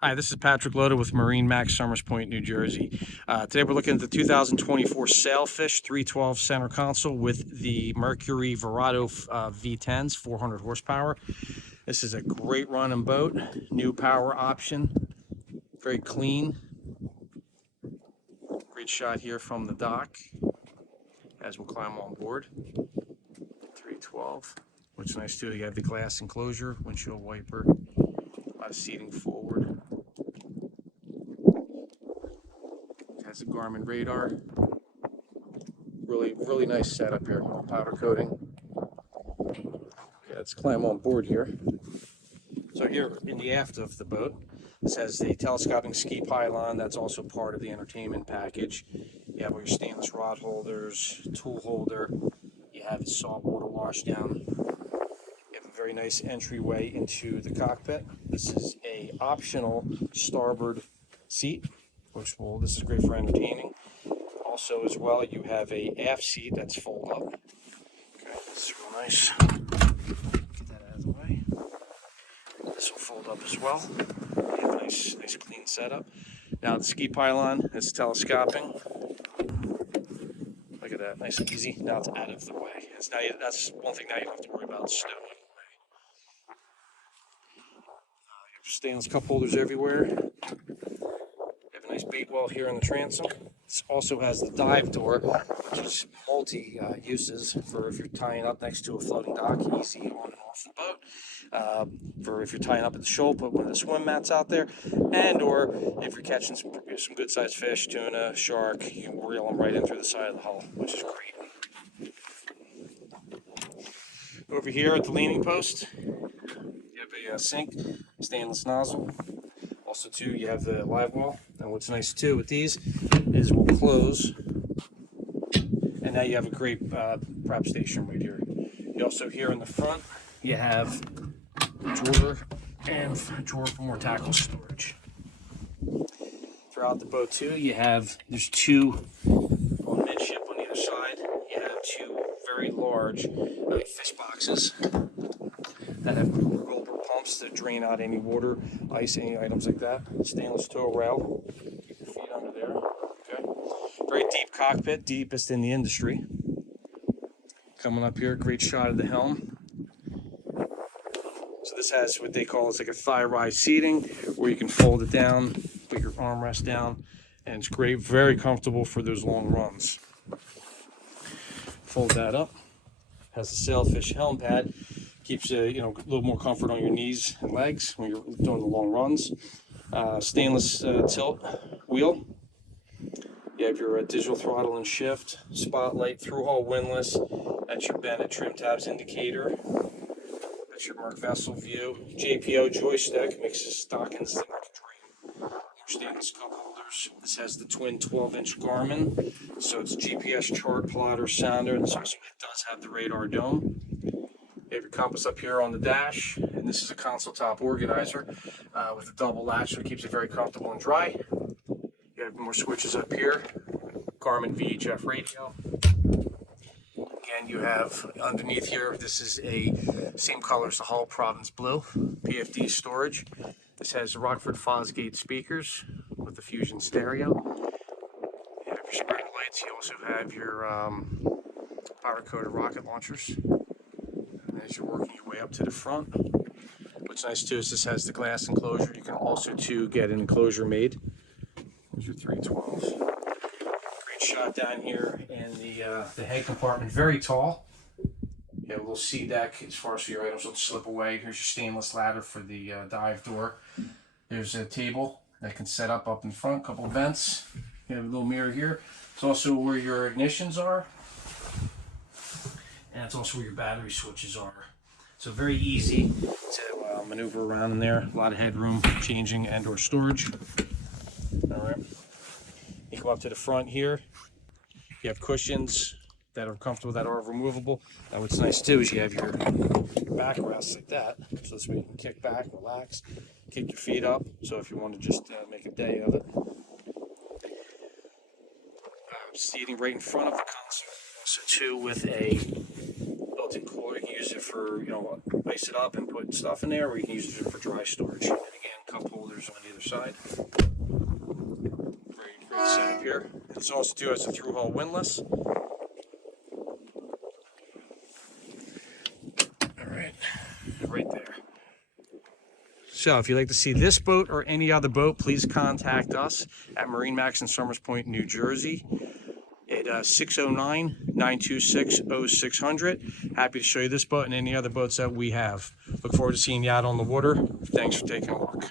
Hi, this is Patrick Loda with MarineMax, Summers Point, New Jersey. Today we're looking at the 2024 Sailfish 312 center console with the Mercury Verado V10s, 400 horsepower. This is a great running boat, new power option, very clean. Great shot here from the dock as we'll climb on board. 312. Looks nice too. You have the glass enclosure, windshield wiper, a lot of seating forward. Has a Garmin radar. Really nice setup here. Powder coating. Okay, let's climb on board here. So here in the aft of the boat, this has the telescoping ski pylon. That's also part of the entertainment package. You have all your stainless rod holders, tool holder. You have the saltwater wash down. You have a very nice entryway into the cockpit. This is a optional starboard seat, this is great for entertaining. Also, as well, you have a aft seat that's fold up. Okay, this is real nice. Get that out of the way. This will fold up as well. You have a nice clean setup. Now the ski pylon is telescoping. Look at that, nice and easy. Now it's out of the way. That's one thing now you don't have to worry about snow. Stainless cup holders everywhere. Nice bait well here in the transom. This also has the dive door, which is multi-uses for if you're tying up next to a floating dock, easy on and off the boat. For if you're tying up at the shoal, put one of the swim mats out there, and or if you're catching some good-sized fish, tuna, shark, you can reel them right in through the side of the hull, which is great. Over here at the leaning post, you have a sink, stainless nozzle. Also, too, you have the live well. And what's nice, too, with these is we'll close. And now you have a great prop station right here. You also, here in the front, you have a drawer and a drawer for more tackle storage. Throughout the boat, too, there's two on midship on either side. You have two very large fish boxes that have rollable pumps to drain out any water, ice, any items like that. Stainless toe rail. Keep your feet under there. Okay. Very deep cockpit, deepest in the industry. Coming up here, great shot of the helm. So this has what they call like a thigh rise seating, where you can fold it down, put your armrest down, and it's great, very comfortable for those long runs. Fold that up. Has the Sailfish helm pad. Keeps you, a little more comfort on your knees and legs when you're doing the long runs. Stainless tilt wheel. You have your digital throttle and shift, spotlight, through-hull windlass. That's your Bennett trim tabs indicator. That's your Merc vessel view. JPO joystick mixes stock and stick dream. More stainless cup holders. This has the twin 12-inch Garmin, so it's GPS chart, plotter, sounder, and it does have the radar dome. You have your compass up here on the dash, and this is a console top organizer with a double latch, so it keeps it very comfortable and dry. You have more switches up here, Garmin VHF radio. Again, you have underneath here, this is a same color as the hull, Providence Blue, PFD storage. This has Rockford Fosgate speakers with the Fusion stereo. You have your spreader lights. You also have your powder-coated rocket launchers. As you're working your way up to the front. What's nice too is this has the glass enclosure. You can also too get an enclosure made. There's your 312s. Great shot down here in the head compartment, very tall. You have a little sea deck as far as your items don't slip away. Here's your stainless ladder for the dive door. There's a table that can set up in front, a couple of vents. You have a little mirror here. It's also where your ignitions are. And it's also where your battery switches are. So very easy to maneuver around in there. A lot of headroom, changing and or storage. All right. You come up to the front here. You have cushions that are comfortable, that are removable. And what's nice too is you have your backrests like that. So this way you can kick back, relax, kick your feet up. So if you want to just make a day of it. Seating right in front of the console. Also too with a built-in cooler. You can use it for, ice it up and put stuff in there, or you can use it for dry storage. And again, cup holders on either side. Great setup here. This also too has a through hull windlass. All right, right there. So if you'd like to see this boat or any other boat, please contact us at MarineMax in Summers Point, New Jersey at 609-926-0600. Happy to show you this boat and any other boats that we have. Look forward to seeing you out on the water. Thanks for taking a look.